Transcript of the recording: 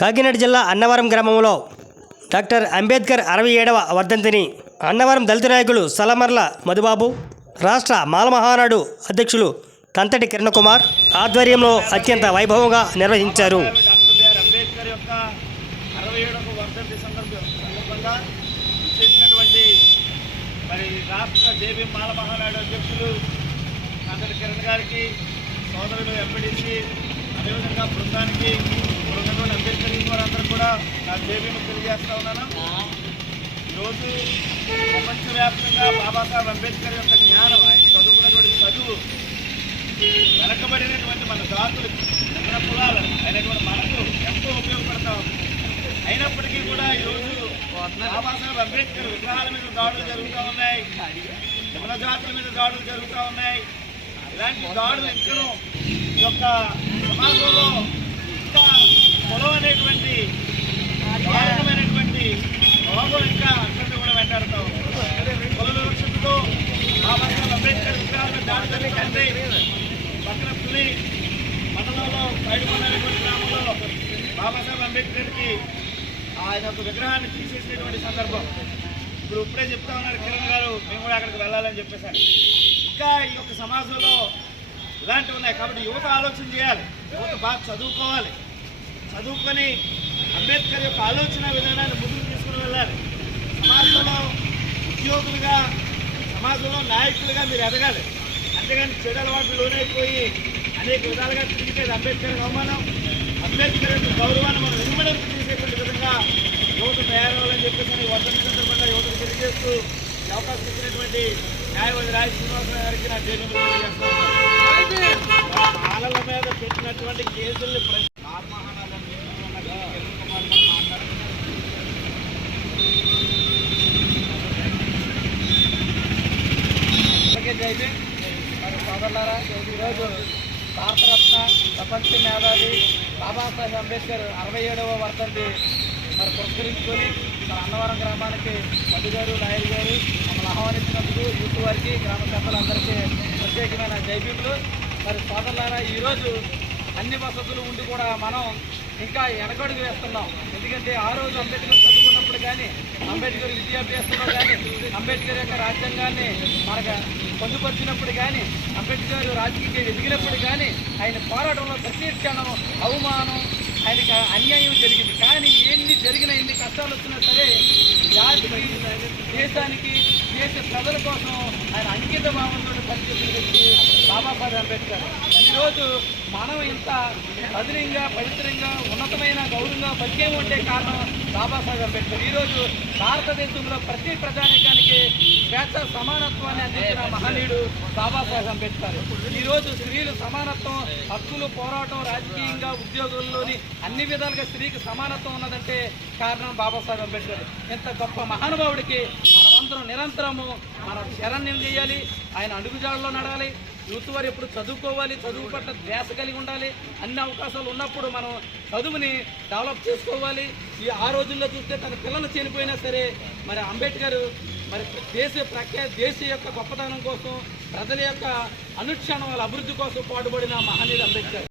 కాకినాడ జిల్లా అన్నవరం గ్రామంలో డాక్టర్ అంబేద్కర్ 67వ వర్ధంతిని అన్నవరం దళిత నాయకులు సలమర్ల మధుబాబు, రాష్ట్ర మాలమహానాడు అధ్యక్షులు కంతటి కిరణ్ కుమార్ ఆధ్వర్యంలో అత్యంత వైభవంగా నిర్వహించారు. రాష్ట్ర జేబీ మాలమహానాడు అధ్యక్షులు కంతటి కిరణ్ గారికి, సోదరుడు ఎంపీడీసీ, అదేవిధంగా బృందానికి, ఉన్నటువంటి అంబేద్కర్ వారందరూ కూడా నా జేబీని తెలియజేస్తా ఉన్నాను. ఈరోజు ప్రపంచవ్యాప్తంగా బాబాసాహెబ్ అంబేద్కర్ యొక్క జ్ఞానం, ఆయన చదువుకున్నటువంటి చదువు వెనకబడినటువంటి మన జాతులు, మన కులాలు అయినటువంటి మనకు ఎంతో ఉపయోగపడతా ఉంది. అయినప్పటికీ కూడా ఈరోజు బాబాసాహెబ్ అంబేద్కర్ విగ్రహాల మీద దాడులు జరుగుతూ ఉన్నాయి, మన జాతుల మీద దాడులు జరుగుతూ ఉన్నాయి. ఇలాంటి దాడులు ఇంకనూ ఈ యొక్క సమాజంలో ఇంకా పొలం అనేటువంటి దారుణమైనటువంటి రోగం ఇంకా అక్కడిని కూడా వెంటాడుతూ ఉంది. కుల వివక్షతో బాబాసాహెబ్ అంబేద్కర్ విగ్రహాల దాడి జరిగిందంటే పక్కన పులి మండలంలో బయటపడినటువంటి గ్రామంలో బాబాసాహెబ్ అంబేద్కర్కి ఆయన యొక్క విగ్రహాన్ని తీసేసినటువంటి సందర్భం. ఇప్పుడే చెప్తా ఉన్నారు కిరణ్ గారు, మేము కూడా అక్కడికి వెళ్ళాలని చెప్పేసాను. ఇంకా ఈ యొక్క సమాజంలో ఇలాంటివి ఉన్నాయి కాబట్టి యువత ఆలోచన చేయాలి, యువత బాగా చదువుకోవాలి, చదువుకొని అంబేద్కర్ యొక్క ఆలోచన విధానాన్ని ముందుకు తీసుకుని వెళ్ళాలి. సమాజంలో ఉద్యోగులుగా, సమాజంలో నాయకులుగా మీరు ఎదగాలి. అంతేగాని చెడు అలవాట్లు లోనైపోయి అనేక విధాలుగా తిరిగితే అంబేద్కర్ అవమానం. అంబేద్కర్ యొక్క గౌరవాన్ని మనం వెనుమడింపు చేసేటువంటి విధంగా యువత తయారవ్వాలని చెప్పేసి వర్ధంతి సందర్భంగా యువతకు తెలియజేస్తూ ఈ అవకాశం ఇచ్చినటువంటి న్యాయవాది రాయ శ్రీనివాసరావు గారికి నా జైలు తెలియజేస్తాను. బాలల మీద పెట్టినటువంటి కేసుల్ని అయితే మరి సోదరులారా, ఈరోజు భారతరత్న, ప్రపంచ మేధావి బాబాసాహెబ్ అంబేద్కర్ 67వ వర్ధంతి మరి పురస్కరించుకొని మన అన్నవరం గ్రామానికి మధు గారు, నాయుడు గారు మమ్మల్ని ఆహ్వానించినందుకు యూత్ వారికి, గ్రామ సభ్యులందరికీ ప్రత్యేకమైన జైబీలు. మరి సోదరులారా, ఈరోజు అన్ని వసతులు ఉండి కూడా మనం ఇంకా వెనకడుగు వేస్తున్నాం. ఎందుకంటే ఆ రోజు అంబేద్కర్ చదువుకున్నప్పుడు కానీ, అంబేద్కర్ విద్యాభ్యాసంలో కానీ, అంబేద్కర్ యొక్క రాజ్యాంగాన్ని మనకు పొందుపరిచినప్పుడు కానీ, అంబేద్కర్ రాజకీయ ఎదిగినప్పుడు కానీ ఆయన పోరాటంలో ప్రతి క్షణం అవమానం, ఆయనకి అన్యాయం జరిగింది. కానీ ఎన్ని జరిగినా, ఎన్ని కష్టాలు వచ్చినా సరే జాతికి, దేశానికి, దేశ ప్రజల కోసం ఆయన అంకిత భావంతో పనిచేసిన వ్యక్తి బాబాసాహెబ్ అంబేద్కర్. ఈరోజు మనం ఇంత బదిలీంగా, పవిత్రంగా, ఉన్నతమైన గౌరవంగా బతికేము అంటే కారణం బాబాసాహెబ్ అంబేద్కర్. ఈరోజు భారతదేశంలో ప్రతి ప్రజానికానికి స్వేచ్ఛ, సమానత్వాన్ని అందించిన మహనీయుడు బాబాసాహెబ్ అంబేద్కర్. ఈరోజు స్త్రీలు సమానత్వం, హక్కులు, పోరాటం, రాజకీయంగా, ఉద్యోగుల్లోని అన్ని విధాలుగా స్త్రీకి సమానత్వం ఉన్నదంటే కారణం బాబాసాహెబ్ అంబేద్కర్. ఇంత గొప్ప మహానుభావుడికి మనమందరం నిరంతరము మనం శరణ్యం చేయాలి, ఆయన అడుగుజాడలో నడవాలి. యూత్ వారు ఎప్పుడు చదువుకోవాలి, చదువు పట్ల ధ్యాస కలిగి ఉండాలి. అన్ని అవకాశాలు ఉన్నప్పుడు మనం చదువుని డెవలప్ చేసుకోవాలి. ఆ రోజుల్లో చూస్తే తన పిల్లలు చనిపోయినా సరే మరి అంబేద్కర్ మరి దేశ యొక్క గొప్పతనం కోసం, ప్రజల యొక్క అనుక్షణం వాళ్ళ అభివృద్ధి కోసం పాటుపడిన మహనీయుడు అంబేద్కర్.